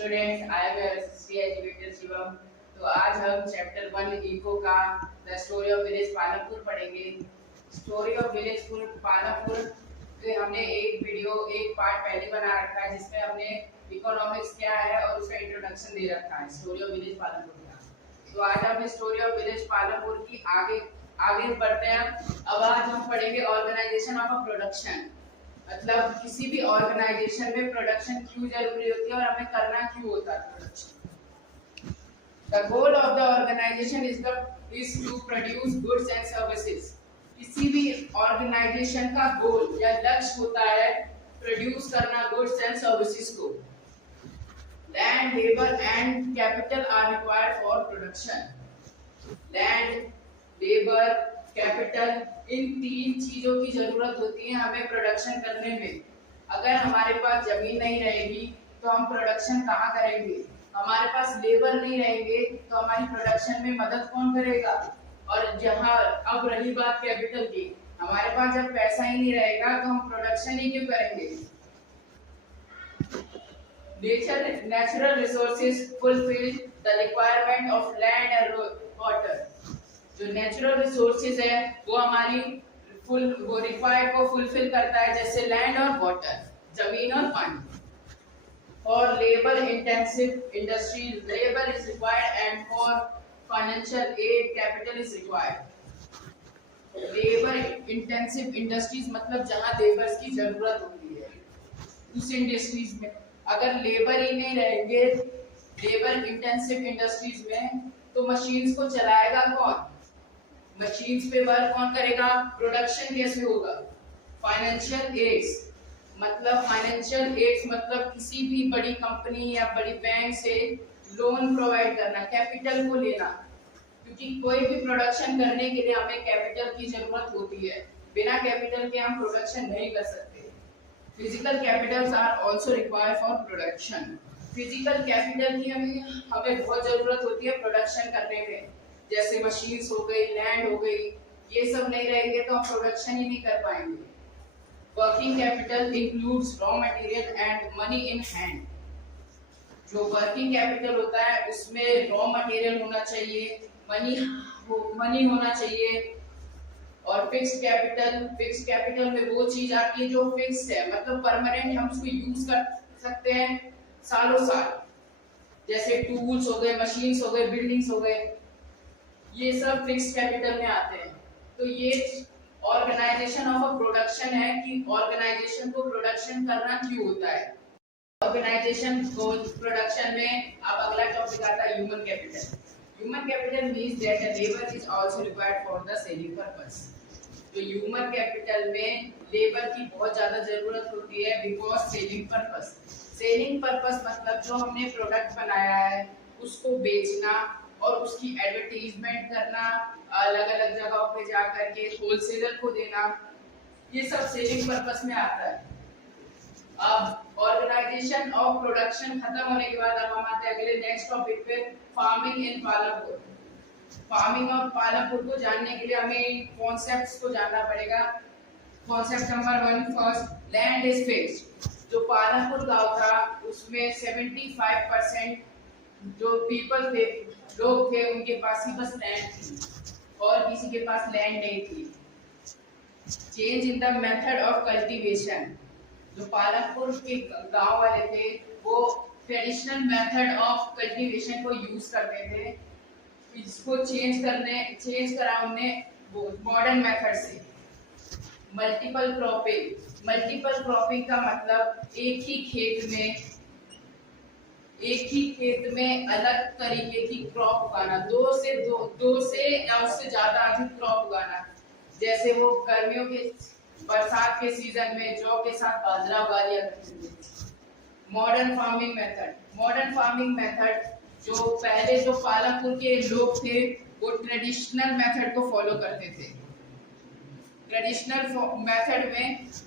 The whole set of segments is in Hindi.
Students, I am your SSC educator Shivam. तो आज हम चैप्टर 1 इको का the story of village Palampur पढ़ेंगे। स्टोरी ऑफ विलेज पालमपुर के हमने एक पार्ट पहले बना रखा है जिसमें हमने इकोनॉमिक्स क्या है और उसका इंट्रोडक्शन दे रखा है स्टोरी ऑफ विलेज पालमपुर का। तो आज हम स्टोरी ऑफ विलेज पालमपुर की आगे बढ़ते हैं। अब आज हम पढ़ेंगे ऑर्गेनाइजेशन ऑफ अ प्रोडक्शन, मतलब किसी भी ऑर्गेनाइजेशन में प्रोडक्शन क्यों जरूरी होती है और हमें करना क्यों होता है production. The goal of the organization is to produce goods and services. किसी भी ऑर्गेनाइजेशन का गोल या लक्ष्य होता है प्रोड्यूस करना गुड्स एंड सर्विसेज को। Land, labour and capital are required for production. Land, labour, capital, इन तीन चीजों की जरूरत होती है हमें प्रोडक्शन करने में। अगर हमारे पास जमीन नहीं रहेगी तो हम प्रोडक्शन कहाँ करेंगे? हमारे पास लेबर नहीं रहेंगे तो हमारी प्रोडक्शन में मदद कौन करेगा? और जहाँ अब रही बात कैपिटल की, हमारे पास जब पैसा ही नहीं रहेगा तो हम प्रोडक्शन ही क्यों करेंगे? Natural resources fulfil the requirement of land and water. जो नेचुरल रिसोर्सेज है वो हमारी रिक्वायर्ड को फुलफिल करता है, जैसे लैंड और वाटर, जमीन और पानी। और labour intensive industries, labour is required and for financial aid capital is required. Labour intensive industries मतलब जहां लेबर्स की जरूरत होती है उस इंडस्ट्रीज में। अगर लेबर ही नहीं रहेंगे लेबर इंटेंसिव इंडस्ट्रीज में तो मशीन्स को चलाएगा कौन? मशीन्स पे वर्क कौन करेगा? प्रोडक्शन कैसे होगा? फाइनेंशियल एड्स मतलब किसी भी बड़ी कंपनी या बड़ी बैंक से लोन प्रोवाइड करना, कैपिटल को लेना, क्योंकि कोई भी प्रोडक्शन करने के लिए हमें कैपिटल की जरूरत होती है। बिना कैपिटल के हम प्रोडक्शन नहीं कर सकते। Physical capitals are also required for production. Physical capital की हमें बहुत जरूरत होती है प्रोडक्शन करने में, जैसे मशीन्स हो गई, लैंड हो गई। ये सब नहीं रहेंगे तो हम प्रोडक्शन ही नहीं कर पाएंगे। Working capital includes raw material and money in hand. जो वर्किंग कैपिटल होता है उसमें रॉ मटेरियल होना चाहिए, मनी होना चाहिए। और फिक्स्ड कैपिटल में वो चीज आती है जो फिक्स है, मतलब परमानेंट, हम उसको यूज कर सकते हैं सालों साल, जैसे टूल्स हो गए, मशीन्स हो गए, बिल्डिंग्स हो गए, ये सब फिक्स्ड कैपिटल में आते हैं। तो ये ऑर्गेनाइजेशन ऑफ अ प्रोडक्शन है कि ऑर्गेनाइजेशन को प्रोडक्शन करना क्यों होता है। ऑर्गेनाइजेशन को प्रोडक्शन में अब अगला टॉपिक आता है human capital. Human capital means that the labour is also required for the selling purpose. तो ह्यूमन कैपिटल में लेबर की बहुत ज्यादा जरूरत होती है because selling purpose. Selling purpose मतलब जो हमने प्रोडक्ट बनाया है उसको बेचना और उसकी एडवर्टीजमेंट करना, अलग अलग जगहों पे जाकर के होलसेलर को देना, ये सब सेलिंग पर्पस में आता है। अब ऑर्गेनाइजेशन ऑफ प्रोडक्शन खत्म होने के बाद अब हम आते हैं अगले नेक्स्ट टॉपिक पे, farming in Palampur. Farming of Palampur को जानने के लिए हमें कॉन्सेप्ट्स को जानना पड़ेगा। Concept number 1, first, land is fixed. जो पालमपुर गांव था उसमें 75% जो पीपल थे, लोग थे, उनके पास ही बस लैंड थी और किसी के पास लैंड नहीं थी। Change in the method of cultivation. जो पालमपुर के गांव वाले थे वो ट्रेडिशनल मेथड ऑफ कल्टीवेशन को यूज करते थे, इसको चेंज करा उन्होंने मॉडर्न मेथड से। मल्टीपल क्रॉपिंग का मतलब एक ही खेत में अलग तरीके की क्रॉप उगाना, दो से या उससे ज्यादा अधिक क्रॉप उगाना। जैसे वो गर्मियों के बरसात के सीजन में जौ के साथ बाजरा उगा लिया करते थे। मॉडर्न फार्मिंग मेथड जो पहले जो पालमपुर के लोग थे वो ट्रेडिशनल मेथड को फॉलो करते थे। ट्रेडिशनल मेथड में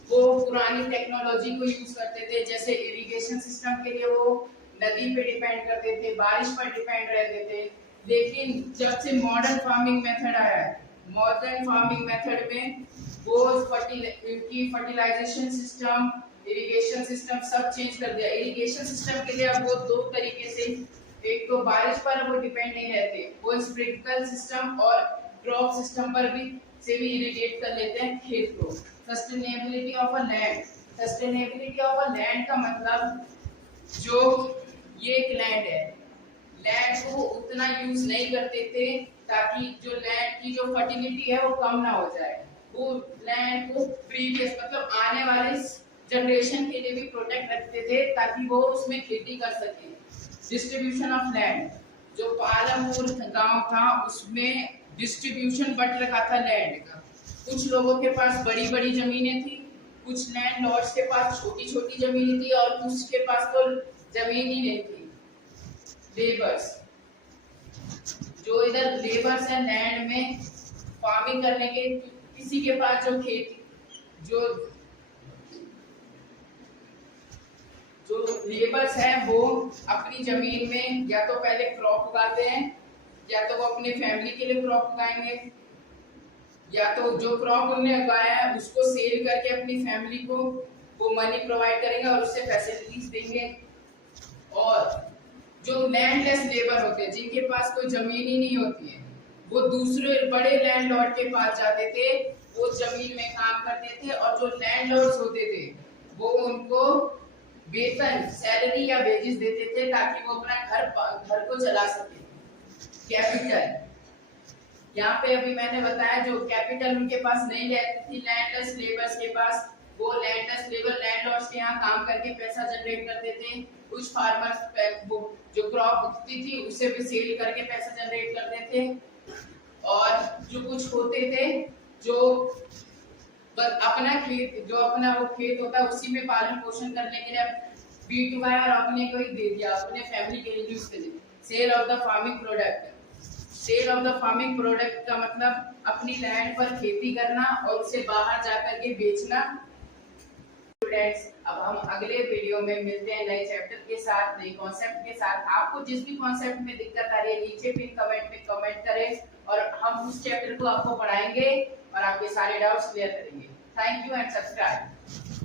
वो पुरानी टेक्नोलॉजी को यूज करते थे, जैसे इरिगेशन सिस्टम के लिए वो नदी पे डिपेंड करते थे, बारिश पर डिपेंड रहते थे। लेकिन जब से मॉडर्न फार्मिंग मेथड आया है, मॉडर्न फार्मिंग मेथड में वो फर्टिलाइजेशन सिस्टम इरिगेशन सिस्टम सब चेंज कर दिया। इरिगेशन सिस्टम के लिए अब वो दो तरीके से, एक तो बारिश पर वो डिपेंड नहीं रहते, वो स्प्रिंकल सिस्टम और ड्रॉप सिस्टम पर भी से भी इरिगेट कर लेते हैं खेत को। Sustainability of a land, sustainability of a land का मतलब जो ये एक लैंड है, लैंड को उतना यूज नहीं करते थे ताकि जो लैंड की जो फर्टिलिटी है वो कम ना हो जाए, वो लैंड को प्रीवियस मतलब आने वाले जनरेशन के लिए भी प्रोटेक्ट रखते थे ताकि वो उसमें खेती कर सके। डिस्ट्रीब्यूशन ऑफ लैंड, जो पालमपुर गांव था उसमें डिस्ट्रीब्यूशन बट रखा था लैंड का। कुछ लोगों के पास बड़ी बड़ी जमीनें थी, कुछ लैंड लॉर्ड्स के पास छोटी छोटी जमीनें थी और कुछ के पास तो जमीन ही नहीं थी। लेबर्स, जो इधर लेबर्स है लैंड में फार्मिंग करने के, किसी के पास जो खेती जो लेबर्स हैं वो अपनी जमीन में या तो पहले क्रॉप उगाते हैं, या तो वो अपने फैमिली के लिए क्रॉप उगाएंगे, या तो जो क्रॉप उन्होंने उगाया है उसको सेल करके अपनी फैमिली को वो मनी प्रोवाइड करेंगे और उससे फैसिलिटीज देंगे। और जो लैंडलेस लेबर होते हैं जिनके पास कोई जमीन ही नहीं होती है, वो दूसरे बड़े लैंडलॉर्ड के पास जाते थे, वो जमीन में काम करते थे और जो लैंडलॉर्ड्स होते थे वो उनको वेतन सैलरी या वेजेस देते थे ताकि वो अपना घर को चला सके। कैपिटल, यहाँ पे अभी मैंने बताया जो कैपिटल उनके पास नहीं रहती थी लैंडलेस लेबर्स के पास, वो लैंडलेस लेबर लैंडलॉर्ड्स के यहाँ काम करके पैसा जनरेट करते थे। कुछ फार्मर्स वो जो क्रॉप उगती थी उसे भी सेल करके पैसा जनरेट करते थे, और जो कुछ होते थे जो अपना खेत, जो अपना वो खेत होता है उसी में पालन पोषण करने के लिए बीट उगाया और अपने को ही दे दिया, अपने फैमिली के लिए यूज कर लिया। Sale of the farming product, sale of the farming product का मतलब अपनी लैंड पर खेती करना और उसे बाहर जाकर के बेचना। स्टूडेंट्स, अब हम अगले वीडियो में मिलते हैं नए चैप्टर के साथ, नए कॉन्सेप्ट के साथ। आपको जिस भी कॉन्सेप्ट में दिक्कत आ रही है नीचे पिन कमेंट में कमेंट करें और हम उस चैप्टर को आपको पढ़ाएंगे और आपके सारे डाउट्स क्लियर करेंगे। Thank you and subscribe.